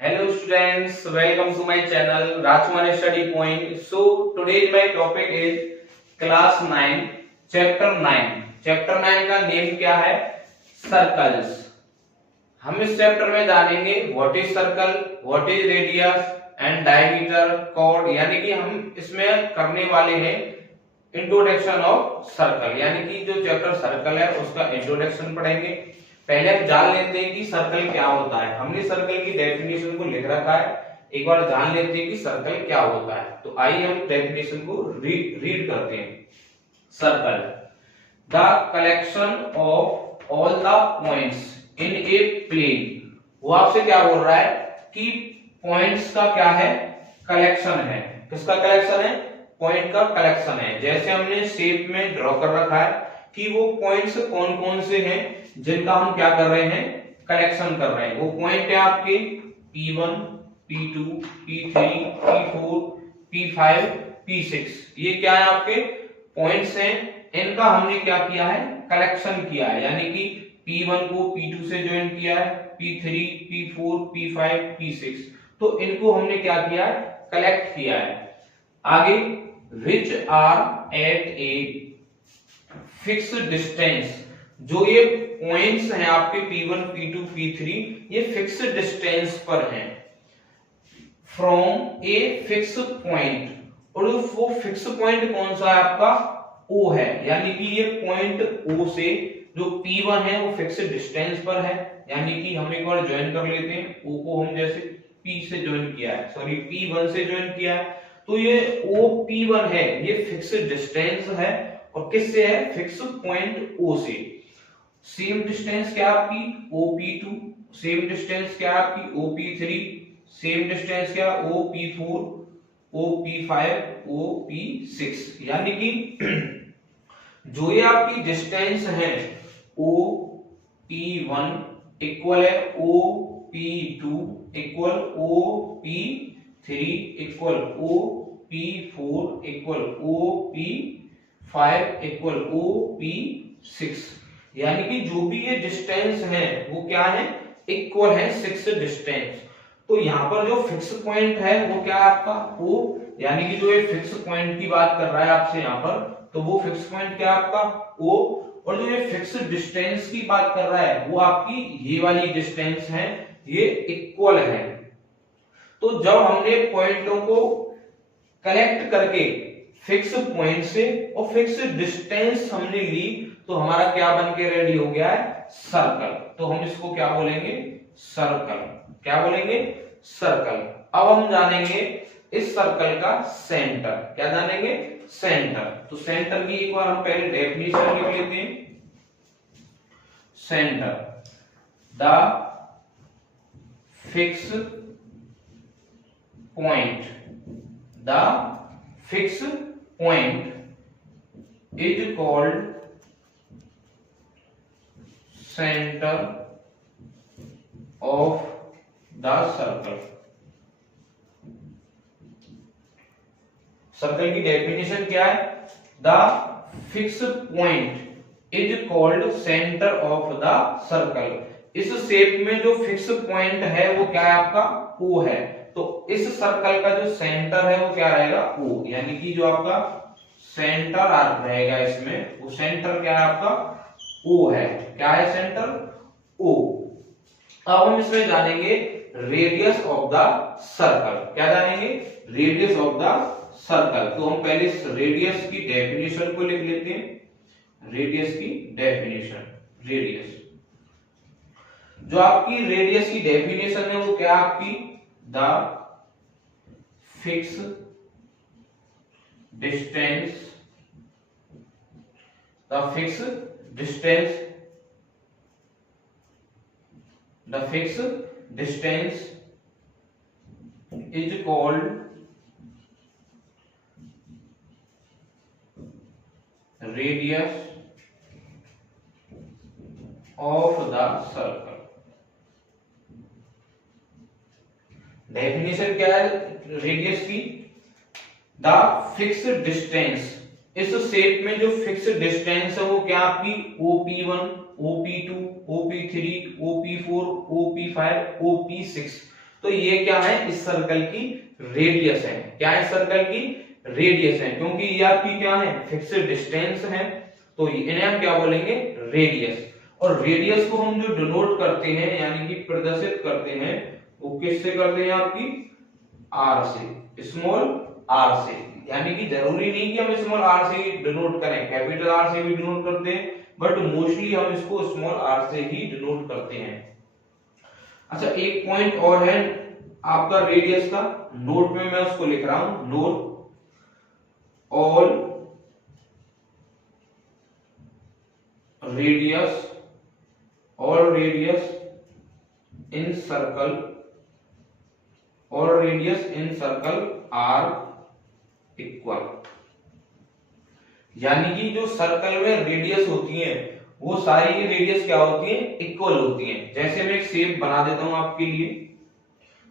Hello students, welcome to my channel Rajkumar Study Point. So today's my topic is class 9 chapter 9. Chapter 9 का name क्या है? Circles. हम इस chapter में जानेंगे what is circle, what is radius and diameter, chord, यानी कि हम इसमें करने वाले हैं इंट्रोडक्शन ऑफ सर्कल, यानी कि जो चैप्टर सर्कल है उसका इंट्रोडक्शन पढ़ेंगे. पहले हम जान लेते हैं कि सर्कल क्या होता है. हमने सर्कल की डेफिनेशन को लिख रखा है, एक बार जान लेते हैं कि सर्कल क्या होता है. तो आइए हम डेफिनेशन को रीड करते हैं. Circle, the collection of all the points in a plane. वो आपसे क्या बोल रहा है कि पॉइंट्स का क्या है, कलेक्शन है. किसका कलेक्शन है? पॉइंट का कलेक्शन है. जैसे हमने शेप में ड्रॉ कर रखा है कि वो पॉइंट्स कौन कौन से हैं जिनका हम क्या कर रहे हैं, कलेक्शन कर रहे हैं. वो पॉइंट है आपके P1, P2, P3, P4, P5, P6. ये क्या है? आपके पॉइंट्स हैं. इनका हमने क्या किया है, कलेक्शन किया है. यानी कि P1 को P2 से ज्वाइन किया है, P3, P4, P5, P6. तो इनको हमने क्या किया है, कलेक्ट किया है. आगे which are at a fixed distance. जो ये पॉइंट्स हैं आपके P1, P2, P3, ये फिक्स्ड डिस्टेंस पर हैं फ्रॉम ए फिक्स पॉइंट. और वो फिक्स पॉइंट कौन सा है आपका? O है. यानी कि ये पॉइंट O से जो P1 है वो फिक्स डिस्टेंस पर है. यानी कि हम एक बार ज्वाइन कर लेते हैं. O को हम जैसे P से ज्वाइन किया है, सॉरी P1 से ज्वाइन किया है, तो ये OP1 है, ये फिक्स डिस्टेंस है. और किससे है? फिक्स पॉइंट O से. सेम डिस्टेंस क्या आपकी? OP2. सेम डिस्टेंस क्या आपकी? OP3. सेम डिस्टेंस क्या? OP4, OP5, OP6. यानी कि जो ये आपकी डिस्टेंस है OP1 इक्वल है OP2 equal OP3 equal OP4 equal OP5 equal OP6. यानी कि जो भी ये डिस्टेंस है वो क्या है, इक्वल है फिक्स डिस्टेंस. तो यहाँ पर जो फिक्स पॉइंट है वो क्या है आपका? O. यानी कि जो ये फिक्स पॉइंट की बात कर रहा है आपसे यहाँ पर, तो वो फिक्स पॉइंट क्या है आपका? O. और जो ये फिक्स डिस्टेंस की बात कर रहा है वो आपकी ये वाली डिस्टेंस है, ये इक्वल है. तो जब हमने पॉइंटों को कलेक्ट करके फिक्स पॉइंट से और फिक्स डिस्टेंस हमने ली, तो हमारा क्या बन के रेडी हो गया है? सर्कल. तो हम इसको क्या बोलेंगे? सर्कल. क्या बोलेंगे? सर्कल. अब हम जानेंगे इस सर्कल का सेंटर. क्या जानेंगे? सेंटर. तो सेंटर की एक बार हम पहले डेफिनेशन लिख लेते हैं. Centre, the fix point, the fix point is called centre of the circle. Circle की डेफिनेशन क्या है? The fix point is called centre of the circle. इस शेप में जो फिक्स पॉइंट है वो क्या है आपका? O है. तो इस सर्कल का जो सेंटर है वो क्या रहेगा? O. यानी कि जो आपका सेंटर रहेगा इसमें, वो सेंटर क्या है आपका? O है. क्या है सेंटर? O. अब हम इसमें जानेंगे रेडियस ऑफ द सर्कल. क्या जानेंगे? Radius of the circle. तो हम पहले इस रेडियस की डेफिनेशन को लिख लेते हैं. रेडियस की डेफिनेशन. रेडियस, जो आपकी रेडियस की डेफिनेशन है वो क्या आपकी? The fix distance, the fix distance, the fix distance is called radius of the circle. Definition क्या है रेडियस की? The fix distance. इस शेप में जो फिक्स डिस्टेंस है वो क्या आपकी? OP1, OP2, OP3, OP4, OP5, OP6. तो ये क्या है, इस सर्कल की रेडियस है। क्या है, सर्कल की रेडियस है, क्योंकि ये आपकी क्या है, फिक्स्ड डिस्टेंस है, तो इन्हें हम क्या बोलेंगे, रेडियस। और रेडियस को हम जो डिनोट करते हैं यानी कि प्रदर्शित करते हैं, वो किससे करते हैं, आपकी आर से, स्मॉल आर से। यानी कि जरूरी नहीं कि हम स्मॉल आर से ही डिनोट करें, कैपिटल आर से भी डिनोट करते हैं, बट मोस्टली हम इसको स्मॉल आर से ही डिनोट करते हैं। अच्छा, एक पॉइंट और है आपका रेडियस का, नोट में मैं उसको लिख रहा हूं, note all radius in circle are equal. यानी कि जो सर्कल में रेडियस होती है वो सारी की रेडियस क्या होती है, इक्वल होती है। जैसे मैं एक शेप बना देता हूं आपके लिए,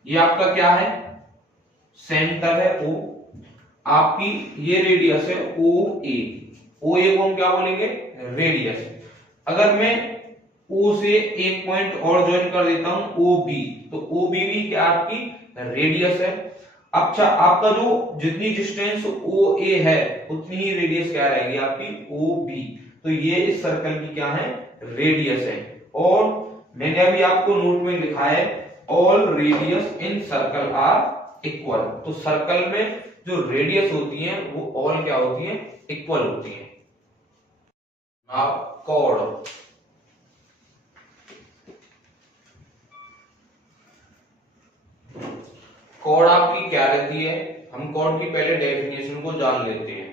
ये आपका क्या है, सेंटर है O, आपकी ये रेडियस है OA। OA को हम क्या बोलेंगे, रेडियस। अगर मैं O से एक पॉइंट और ज्वाइन कर देता हूं OB, तो OB भी क्या आपकी रेडियस है। अच्छा, आपका जो जितनी डिस्टेंस OA है उतनी ही रेडियस क्या रहेगी आपकी OB। तो ये इस सर्कल की क्या है, रेडियस है। और मैंने अभी आपको नोट में लिखा है all radius in circle are equal. तो सर्कल में जो रेडियस होती है वो ऑल क्या होती है, इक्वल होती है। नाउ कॉर्ड, कॉर्ड आपकी क्या रहती है, हम कॉर्ड की पहले डेफिनेशन को जान लेते हैं।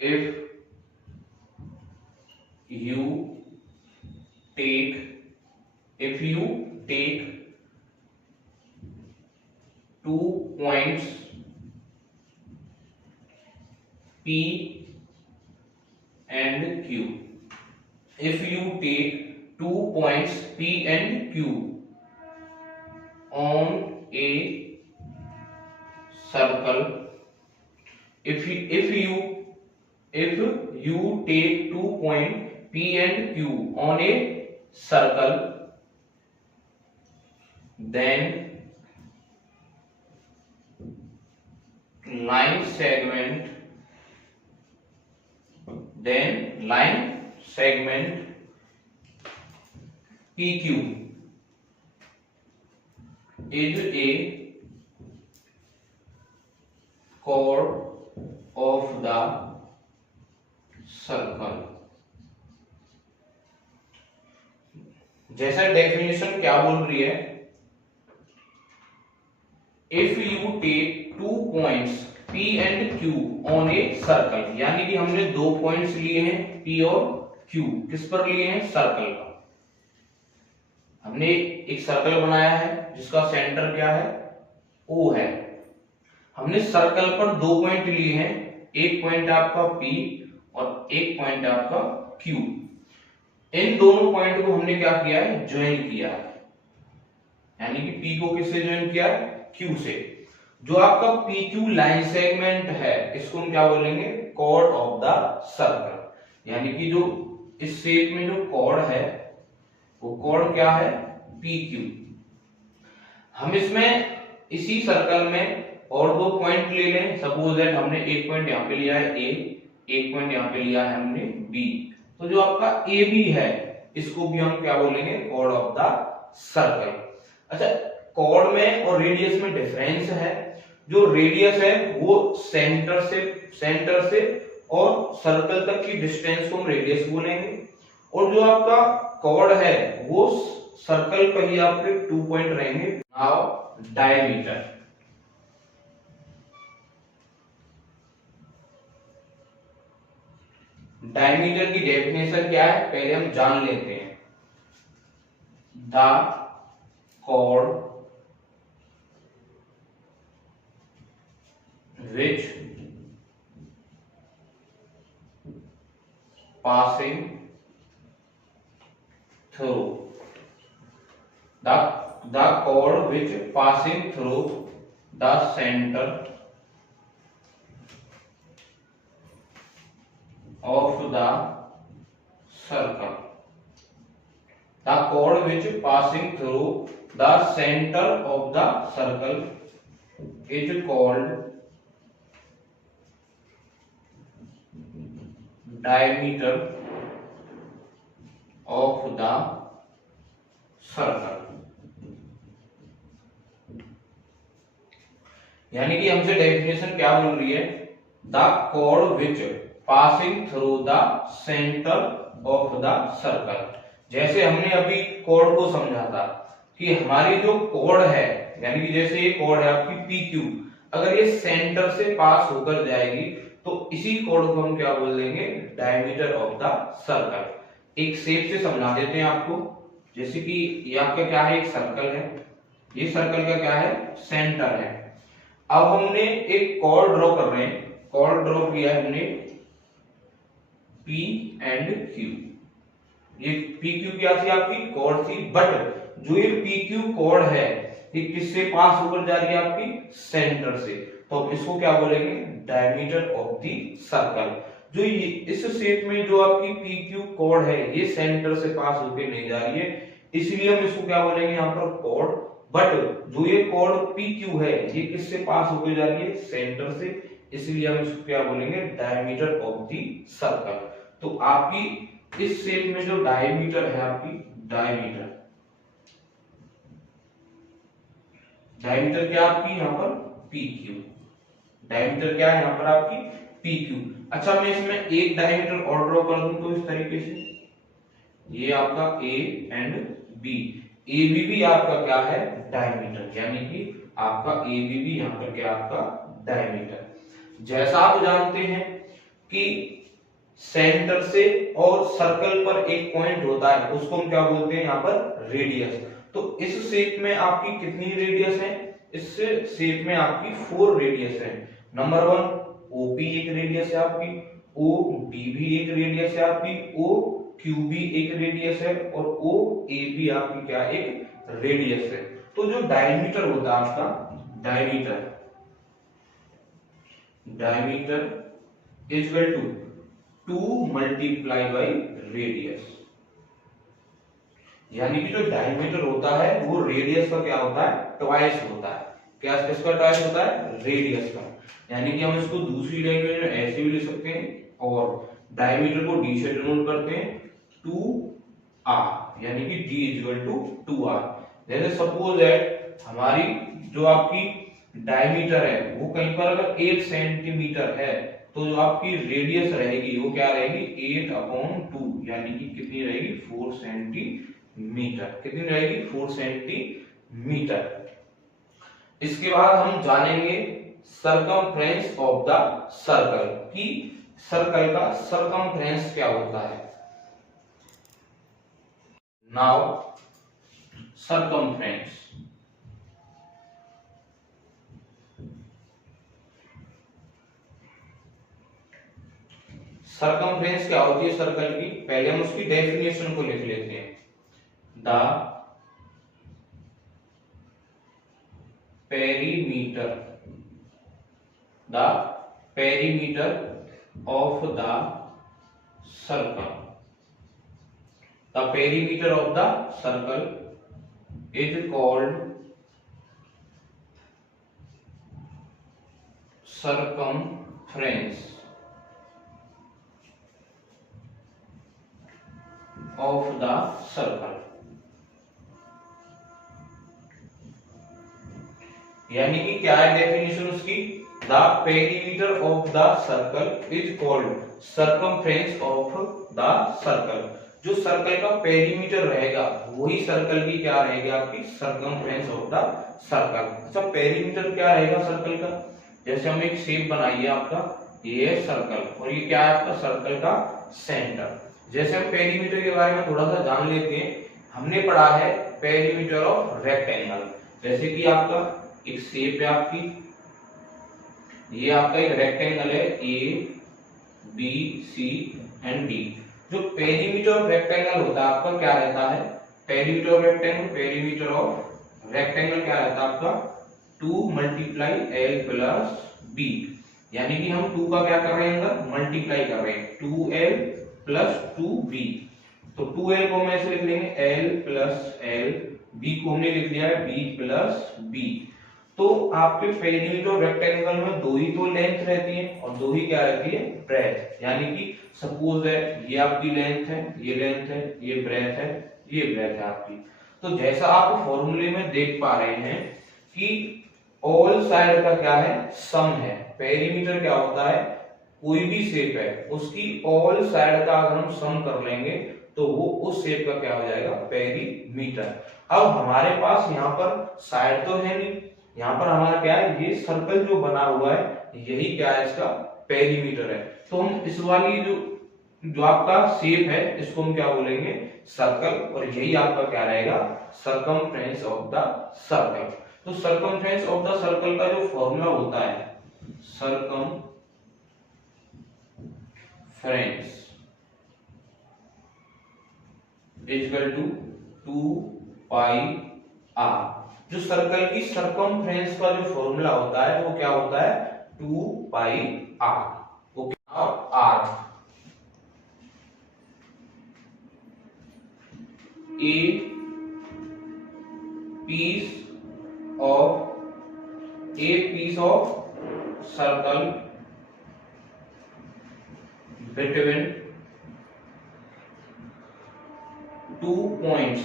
If you take 2 points P and Q, if you take 2 points P and Q on a circle, if you take 2 points P and Q on a circle, then line segment PQ is a chord of the circle. जैसा definition क्या बोल रही है, if you take 2 points P and Q on a circle, यानी कि हमने 2 points लिए हैं P और Q, किस पर लिए हैं, सर्कल का। हमने एक सर्कल बनाया है जिसका सेंटर क्या है, O है। हमने सर्कल पर 2 पॉइंट लिए हैं, एक पॉइंट आपका P और एक पॉइंट आपका Q। इन दोनों पॉइंट को हमने क्या किया है, ज्वाइन किया है। यानी कि P को किससे ज्वाइन किया है, Q से। जो आपका PQ लाइन सेगमेंट है इसको हम क्या बोलेंगे, कॉर्ड ऑफ द सर्कल। यानी कि जो इस शेप में जो कॉर्ड है वो कॉर्ड क्या है, PQ। हम इसमें इसी सर्कल में और 2 पॉइंट ले लें, सपोज दैट हमने एक पॉइंट यहाँ पे लिया है A, एक पॉइंट यहाँ पे लिया है हमने B। तो जो आपका AB है इसको भी हम क्या बोलेंगे, कॉर्ड ऑफ द सर्कल। अच्छा, कॉर्ड में और रेडियस में डिफरेंस है। जो रेडियस है वो सेंटर से और सर्कल तक की डिस्टेंस को हम रेडियस बोलेंगे, और जो आपका कॉर्ड है वो सर्कल पर ही आपके 2 पॉइंट रहेंगे। नाउ डायमीटर, डायमीटर की डेफिनेशन क्या है पहले हम जान लेते हैं। The chord which passing through the chord which passing through the center of the circle the chord which passing through the center of the circle is called diameter of the circle। यानी कि हमसे definition क्या बोल रही है, the chord which passing through the center of the circle। जैसे हमने अभी chord को समझा था कि हमारी जो chord है, यानी कि जैसे ये chord है आपकी PQ, अगर ये सेंटर से पास होकर जाएगी तो इसी chord को हम क्या बोल देंगे, डायमीटर ऑफ द सर्कल। एक शेप से समझा देते हैं आपको, जैसे कि ये आपका क्या है, एक सर्कल है, ये सर्कल का क्या है, सेंटर है। अब हमने एक chord ड्रॉ कर रहे हैं, chord ड्रॉ किया है हमने P एंड Q। ये PQ क्या थी, आपकी chord थी, बट जो ये PQ chord है ये किससे पास होकर जा रही है, आपकी सेंटर से, तो अब इसको क्या बोलेंगे, डायमीटर ऑफ द सर्कल। जो ये इस शेप में जो आपकी PQ chord है ये सेंटर से पास होकर नहीं जा रही है, इसलिए हम इसको क्या बोलेंगे यहाँ पर chord। बट जो ये chord PQ है ये किससे पास होकर जा रही है, सेंटर से, इसलिए हम इसको क्या बोलेंगे, डायमीटर ऑफ द सर्कल। तो आपकी इस शेप में जो डायमीटर है, आपकी डायमीटर क्या आपकी यहाँ पर PQ, डायमीटर क्या है यहाँ पर आपकी PQ। अच्छा मैं इसमें एक डायमीटर और ड्रॉ कर दूं तो इस तरीके से, ये आपका A एंड B, AB भी आपका क्या है, डायमीटर, यानी कि आपका AB भी यहाँ पर क्या आपका डायमीटर। जैसा आप जानते हैं कि सेंटर से और सर्कल पर एक पॉइंट होता है, उसको हम क्या बोलते हैं यहाँ पर, रेडियस। तो इस शेप में आपकी कितनी रेडियस है, इस शेप में आपकी 4 रेडियस है। नंबर 1 OP एक रेडियस है आपकी, OB भी एक रेडियस है आपकी, OQ भी एक रेडियस है और OA भी आपकी क्या एक रेडियस है। तो जो डायमीटर होता है आपका, diameter is equal to 2 multiply by radius, यानी कि जो डायमीटर होता है वो रेडियस का क्या होता है, ट्वाइस होता है। क्या किसका ट्वाइस होता है, रेडियस का। यानी कि हम इसको दूसरी लैंग्वेज में ऐसे भी लिख सकते हैं, और डायमीटर को d से डिनोट करते हैं 2r, यानी कि d इक्वल टू 2r। जैसे सपोज दैट हमारी जो आपकी डायमीटर है वो कहीं पर अगर 8 सेंटीमीटर है, तो जो आपकी रेडियस रहेगी वो क्या रहेगी, 8/2, यानी कि कितनी रहेगी, 4 सेंटीमीटर। कितनी रहेगी, 4 सेंटीमीटर। इसके बाद हम जानेंगे सरकमफ्रेंस ऑफ द सर्कल, कि सर्कल का सरकमफ्रेंस क्या होता है। नाउ सरकमफ्रेंस, सरकमफ्रेंस क्या होती है सर्कल की, पहले हम उसकी डेफिनेशन को लिख लेते हैं। The perimeter of the circle, the perimeter of the circle is called circumference of the circle। यानी कि क्या है डेफिनेशन उसकी, the perimeter of the circle is called circumference of the circle. जो सर्कल का पेरीमीटर रहेगा वही सर्कल की क्या रहेगी, आपकी सर्कमफ्रेंस ऑफ द सर्कल। अच्छा पेरीमीटर क्या रहेगा सर्कल का, जैसे हम एक शेप बनाइए आपका, ये है सर्कल और ये क्या है आपका सर्कल का सेंटर। जैसे हम पेरीमीटर के बारे में थोड़ा सा जान लेते हैं, हमने पढ़ा है पेरीमीटर ऑफ रेक्टेंगल। जैसे कि आपका एक शेप है आपकी, ये आपका एक रेक्टेंगल है A B C and D। जो पेरीमीटर ऑफ रेक्टेंगल होता है आपका क्या रहता है, पेरीमीटर ऑफ रेक्टेंगल क्या रहता है आपका 2 मल्टीप्लाई L प्लस B, यानी कि हम 2 का क्या कर रहे हैं, मल्टीप्लाई कर रहे हैं 2L प्लस 2B। तो 2l को हम ऐसे लिख लेंगे l प्लस l, b को हमने लिख लिया है b प्लस b। तो आपके पेरीमीटर और रेक्टेंगल में दो ही तो लेंथ रहती है और दो ही क्या रहती है, ब्रेथ। यानी कि सपोज है ये आपकी लेंथ है, ये लेंथ है, ये ब्रेथ है, ये ब्रेथ है आपकी। तो जैसा आप फॉर्मूले में देख पा रहे हैं कि ऑल साइड का क्या है, सम है। पेरीमीटर क्या होता है, कोई भी शेप है उसकी ऑल साइड का अगर हम सम कर लेंगे तो वो उस शेप का क्या हो जाएगा, पेरीमीटर। अब हमारे पास यहाँ पर साइड तो है नहीं, यहाँ पर हमारा क्या है, ये सर्कल जो बना हुआ है यही क्या है, इसका पेरीमीटर है। तो हम इस वाली जो आपका शेप है इसको हम क्या बोलेंगे, सर्कल, और यही आपका क्या रहेगा, सर्कमफ्रेंस ऑफ द सर्कल। तो सर्कमफ्रेंस ऑफ द सर्कल का जो फॉर्मूला होता है, circumference equal to 2 pi R. जो सर्कल की सर्कमफ्रेंस का जो फॉर्मूला होता है वो क्या होता है, 2 पाई आर। ओके, अब are a piece of circle between 2 points,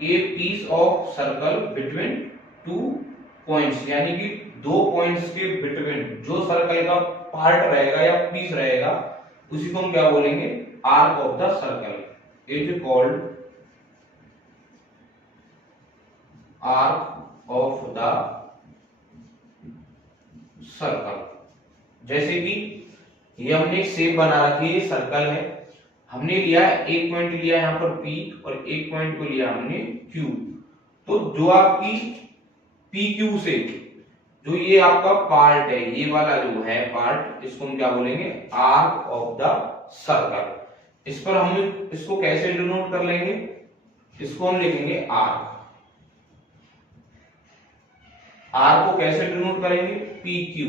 a piece of circle between 2 points, यानी कि दो पॉइंट्स के बिटवीन जो सर्कल का पार्ट रहेगा या पीस रहेगा उसी को हम क्या बोलेंगे, arc of the circle is called arc of the circle. जैसे कि ये हमने एक शेप बना रखी है, सर्कल है, हमने लिया है एक पॉइंट लिया यहाँ पर P और एक पॉइंट को लिया हमने Q। तो जो आपकी PQ से जो ये आपका पार्ट है, ये वाला जो है पार्ट, इसको हम क्या बोलेंगे, आर्क ऑफ द सर्कल। इस पर हम इसको कैसे डिनोट कर लेंगे, इसको हम लिखेंगे आर्क। आर्क को कैसे डिनोट करेंगे, PQ,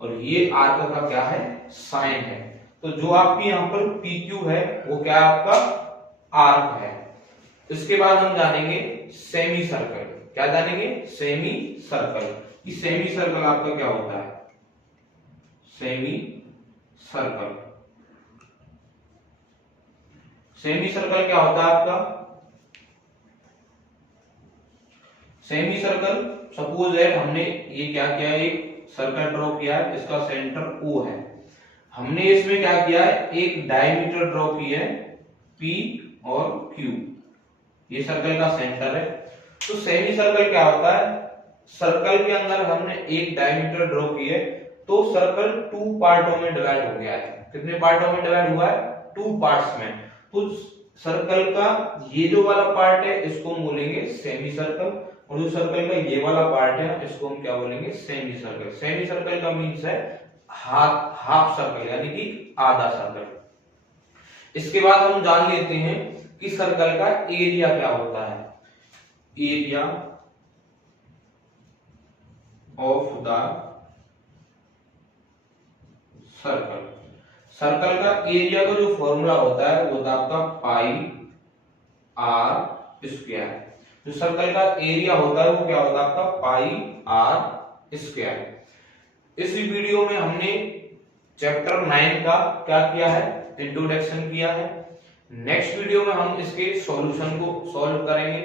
और ये आर्क का क्या है, साइन है। तो जो आपकी यहाँ पर PQ है वो क्या आपका आर्क है। इसके बाद हम जानेंगे सेमी सर्कल। क्या जानेंगे, सेमी सर्कल। कि सेमी सर्कल आपका क्या होता है, सेमी सर्कल। सेमी सर्कल क्या होता है आपका, सेमी सर्कल सपोज है हमने ये क्या किया, एक सर्कल ड्रॉ किया है, इसका सेंटर O है। हमने इसमें क्या किया है, एक डायमीटर ड्रॉ की है P और Q, ये सर्कल का सेंटर है। तो सेमी सर्कल क्या होता है, सर्कल के अंदर हमने एक डायमीटर ड्रॉ की है, तो सर्कल 2 पार्टों में डिवाइड हो गया है। कितने पार्टों में डिवाइड हुआ है, 2 पार्ट्स में। तो सर्कल का ये जो वाला पार्ट है इसको हम बोलेंगे सेमी सर्कल, और जो सर्कल का ये वाला पार्ट है इसको हम क्या बोलेंगे, सेमी सर्कल। सेमी सर्कल का मीन्स है हाफ सर्कल, यानी कि आधा सर्कल। इसके बाद हम जान लेते हैं कि सर्कल का एरिया क्या होता है, area of the circle. Circle का एरिया का जो फॉर्मूला होता है वो होता है आपका पाई आर स्क्वायर। जो सर्कल का एरिया होता है वो क्या होता है आपका पाई आर स्क्वायर। इस वीडियो में हमने चैप्टर 9 का क्या किया है, इंट्रोडक्शन किया है। नेक्स्ट वीडियो में हम इसके सॉल्यूशन को सॉल्व करेंगे।